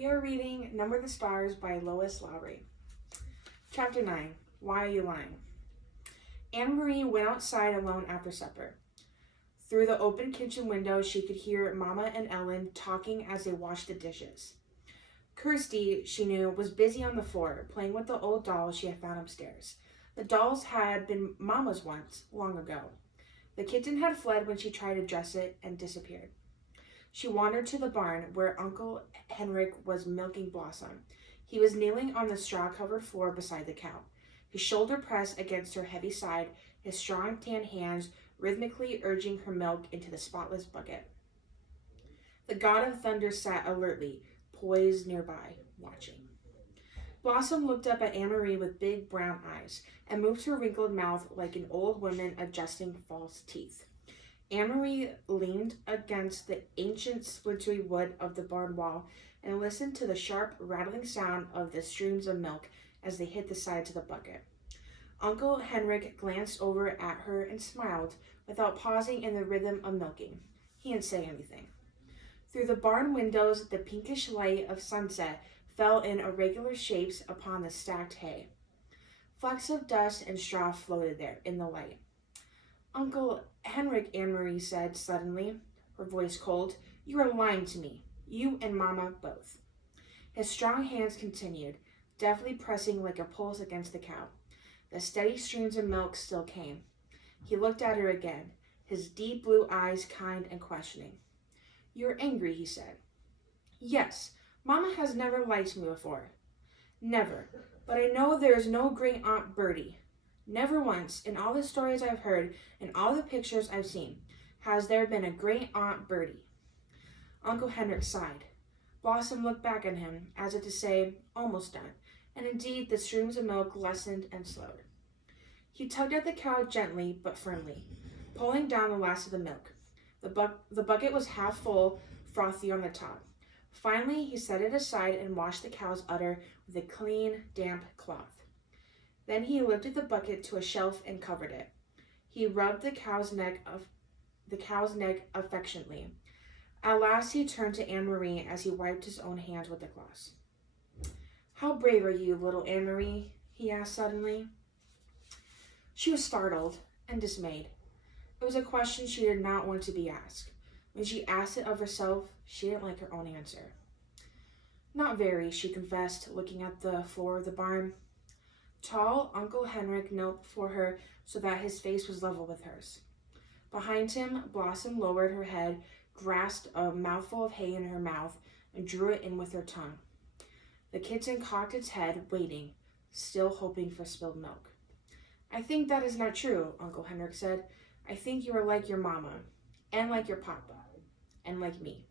We are reading Number the Stars by Lois, Lowry. Chapter 9. Why Are You Lying? Anne-Marie went outside alone after supper. Through the open kitchen window, she could hear Mama and Ellen talking as they washed the dishes. Kirsty, she knew, was busy on the floor, playing with the old dolls she had found upstairs. The dolls had been Mama's once, long ago. The kitten had fled when she tried to dress it and disappeared. She wandered to the barn where Uncle Henrik was milking Blossom. He was kneeling on the straw-covered floor beside the cow, his shoulder pressed against her heavy side, his strong tan hands rhythmically urging her milk into the spotless bucket. The god of thunder sat alertly, poised nearby, watching. Blossom looked up at Anne-Marie with big brown eyes and moved her wrinkled mouth like an old woman adjusting false teeth. Anne-Marie leaned against the ancient splintery wood of the barn wall and listened to the sharp, rattling sound of the streams of milk as they hit the sides of the bucket. Uncle Henrik glanced over at her and smiled without pausing in the rhythm of milking. He didn't say anything. Through the barn windows, the pinkish light of sunset fell in irregular shapes upon the stacked hay. Flecks of dust and straw floated there in the light. Uncle Henrik, Anne-Marie said suddenly, her voice cold, "You are lying to me. You and Mama both." His strong hands continued, deftly pressing like a pulse against the cow. The steady streams of milk still came. He looked at her again, his deep blue eyes kind and questioning. "You're angry," he said. "Yes, Mama has never lied to me before. Never. But I know there is no great Aunt Bertie. Never once, in all the stories I've heard and all the pictures I've seen, has there been a great Aunt Bertie." Uncle Henrik sighed. Blossom looked back at him, as if to say, almost done, and indeed the streams of milk lessened and slowed. He tugged at the cow gently but firmly, pulling down the last of the milk. The bucket was half full, frothy on the top. Finally, he set it aside and washed the cow's udder with a clean, damp cloth. Then he lifted the bucket to a shelf and covered it. He rubbed the cow's neck affectionately. At last he turned to Anne-Marie as he wiped his own hands with the cloth. "How brave are you, little Anne-Marie?" he asked suddenly. She was startled and dismayed. It was a question she did not want to be asked. When she asked it of herself, she didn't like her own answer. "Not very," she confessed, looking at the floor of the barn. Tall Uncle Henrik knelt before her so that his face was level with hers. Behind him, Blossom lowered her head, grasped a mouthful of hay in her mouth, and drew it in with her tongue. The kitten cocked its head, waiting, still hoping for spilled milk. "I think that is not true," Uncle Henrik said. "I think you are like your mama, and like your papa, and like me.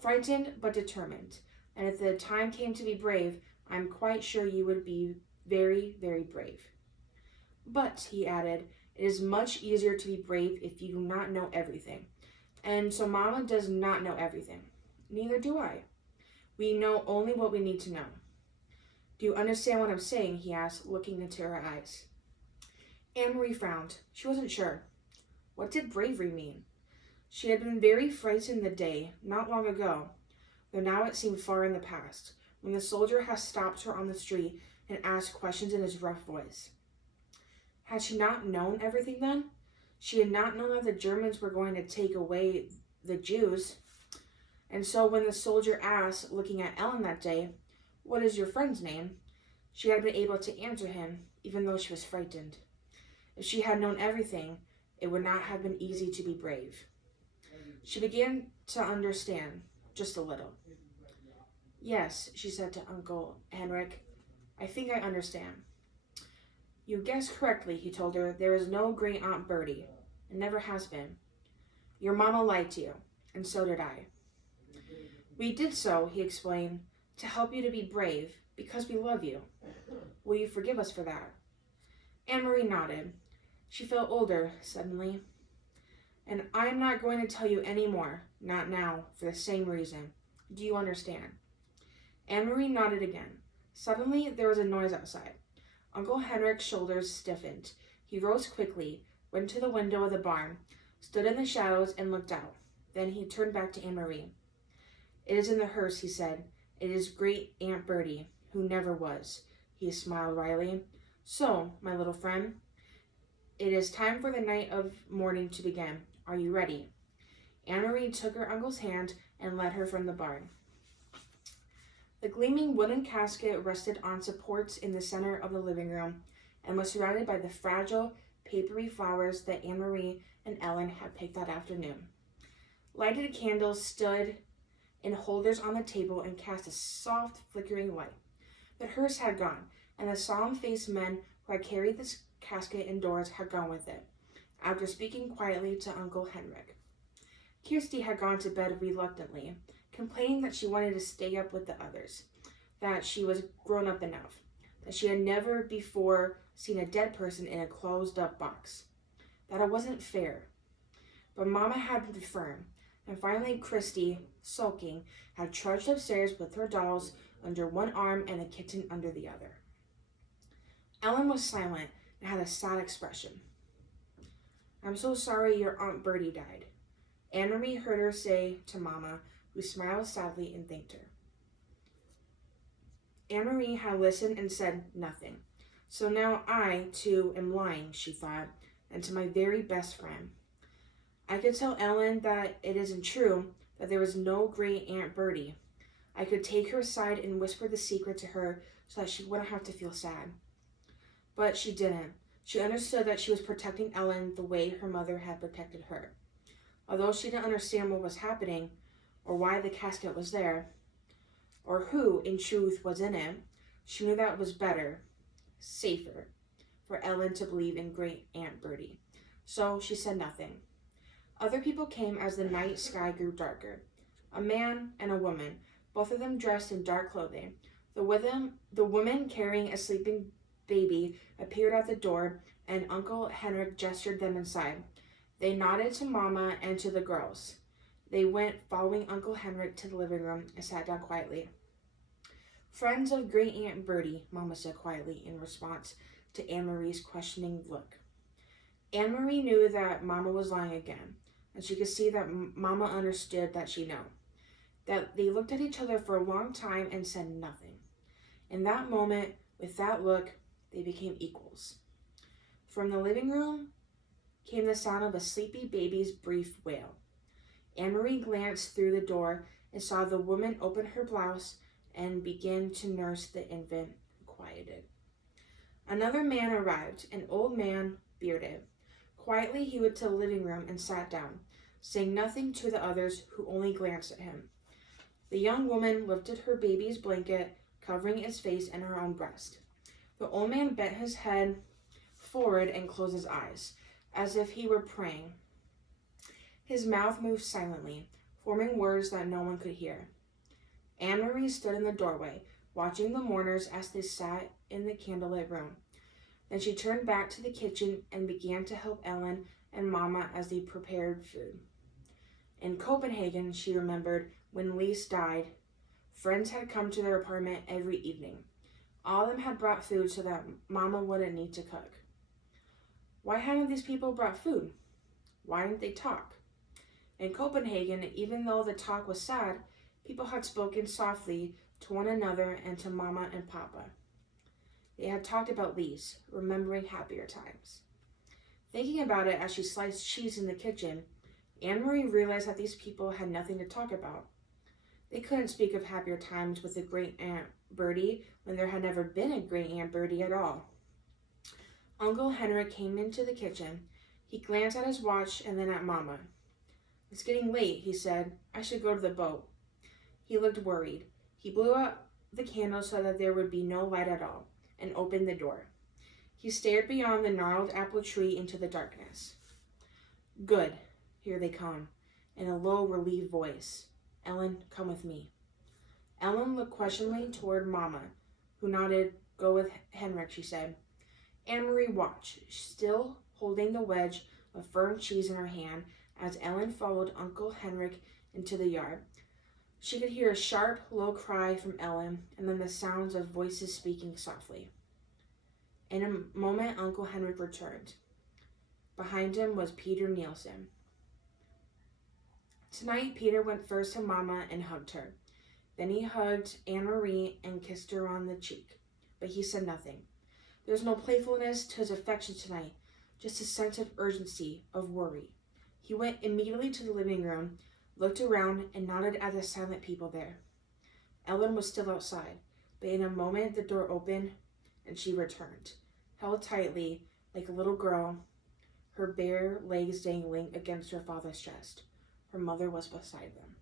Frightened but determined, and if the time came to be brave, I am quite sure you would be very, very brave. But," he added, "it is much easier to be brave if you do not know everything. And so Mama does not know everything. Neither do I. We know only what we need to know." "Do you understand what I'm saying?" he asked, looking into her eyes. Anne-Marie frowned. She wasn't sure. What did bravery mean? She had been very frightened the day, not long ago, though now it seemed far in the past, when the soldier had stopped her on the street and asked questions in his rough voice. Had she not known everything then? She had not known that the Germans were going to take away the Jews. And so when the soldier asked, looking at Ellen that day, "What is your friend's name?" she had been able to answer him, even though she was frightened. If she had known everything, it would not have been easy to be brave. She began to understand, just a little. "Yes," she said to Uncle Henrik, "I think I understand." "You guessed correctly," he told her. "There is no great Aunt Bertie. It never has been. Your mama lied to you, and so did I. We did so," he explained, "to help you to be brave, because we love you. Will you forgive us for that?" Anne-Marie nodded. She felt older, suddenly. "And I am not going to tell you any more, not now, for the same reason. Do you understand?" Anne-Marie nodded again. Suddenly, there was a noise outside. Uncle Henrik's shoulders stiffened. He rose quickly, went to the window of the barn, stood in the shadows, and looked out. Then he turned back to Anne-Marie. "It is in the hearse," he said. It is Great Aunt Bertie, who never was. He smiled wryly. So, my little friend, it is time for the night of mourning to begin. Are you ready? Anne-Marie took her uncle's hand and led her from the barn. The gleaming wooden casket rested on supports in the center of the living room and was surrounded by the fragile, papery flowers that Anne-Marie and Ellen had picked that afternoon. Lighted candles stood in holders on the table and cast a soft, flickering light. The hearse had gone, and the solemn-faced men who had carried this casket indoors had gone with it, after speaking quietly to Uncle Henrik. Kirsty had gone to bed reluctantly, complaining that she wanted to stay up with the others, that she was grown up enough, that she had never before seen a dead person in a closed-up box, that it wasn't fair. But Mama had been firm, and finally Kirsty, sulking, had trudged upstairs with her dolls under one arm and the kitten under the other. Ellen was silent and had a sad expression. I'm so sorry your Aunt Bertie died, Anne-Marie heard her say to Mama, who smiled sadly and thanked her. Anne-Marie had listened and said nothing. So now I, too, am lying, she thought, and to my very best friend. I could tell Ellen that it isn't true, that there was no Great Aunt Bertie. I could take her aside and whisper the secret to her so that she wouldn't have to feel sad. But she didn't. She understood that she was protecting Ellen the way her mother had protected her. Although she didn't understand what was happening, or why the casket was there, or who, in truth, was in it, she knew that it was better, safer, for Ellen to believe in Great Aunt Bertie. So she said nothing. Other people came as the night sky grew darker. A man and a woman, both of them dressed in dark clothing. The woman carrying a sleeping baby appeared at the door, and Uncle Henrik gestured them inside. They nodded to Mama and to the girls. They went, following Uncle Henrik to the living room, and sat down quietly. Friends of Great Aunt Bertie, Mama said quietly in response to Anne-Marie's questioning look. Anne-Marie knew that Mama was lying again, and she could see that Mama understood that she knew. That they looked at each other for a long time and said nothing. In that moment, with that look, they became equals. From the living room came the sound of a sleepy baby's brief wail. Anne-Marie glanced through the door and saw the woman open her blouse and begin to nurse the infant, quieted. Another man arrived, an old man, bearded. Quietly he went to the living room and sat down, saying nothing to the others, who only glanced at him. The young woman lifted her baby's blanket, covering its face and her own breast. The old man bent his head forward and closed his eyes, as if he were praying. His mouth moved silently, forming words that no one could hear. Anne-Marie stood in the doorway, watching the mourners as they sat in the candlelit room. Then she turned back to the kitchen and began to help Ellen and Mama as they prepared food. In Copenhagen, she remembered, when Lise died, friends had come to their apartment every evening. All of them had brought food so that Mama wouldn't need to cook. Why hadn't these people brought food? Why didn't they talk? In Copenhagen, even though the talk was sad, people had spoken softly to one another and to Mama and Papa. They had talked about Lise, remembering happier times. Thinking about it as she sliced cheese in the kitchen, Anne-Marie realized that these people had nothing to talk about. They couldn't speak of happier times with a Great Aunt Bertie when there had never been a Great Aunt Bertie at all. Uncle Henrik came into the kitchen. He glanced at his watch and then at Mama. It's getting late, he said. I should go to the boat. He looked worried. He blew out the candle so that there would be no light at all, and opened the door. He stared beyond the gnarled apple tree into the darkness. Good, here they come, in a low, relieved voice. Ellen, come with me. Ellen looked questioningly toward Mama, who nodded. Go with Henrik, she said. Anne-Marie watched, still holding the wedge of firm cheese in her hand, as Ellen followed Uncle Henrik into the yard. She could hear a sharp, low cry from Ellen, and then the sounds of voices speaking softly. In a moment, Uncle Henrik returned. Behind him was Peter Nielsen. Tonight, Peter went first to Mama and hugged her. Then he hugged Anne-Marie and kissed her on the cheek, but he said nothing. There was no playfulness to his affection tonight, just a sense of urgency, of worry. He went immediately to the living room, looked around, and nodded at the silent people there. Ellen was still outside, but in a moment the door opened, and she returned, held tightly, like a little girl, her bare legs dangling against her father's chest. Her mother was beside them.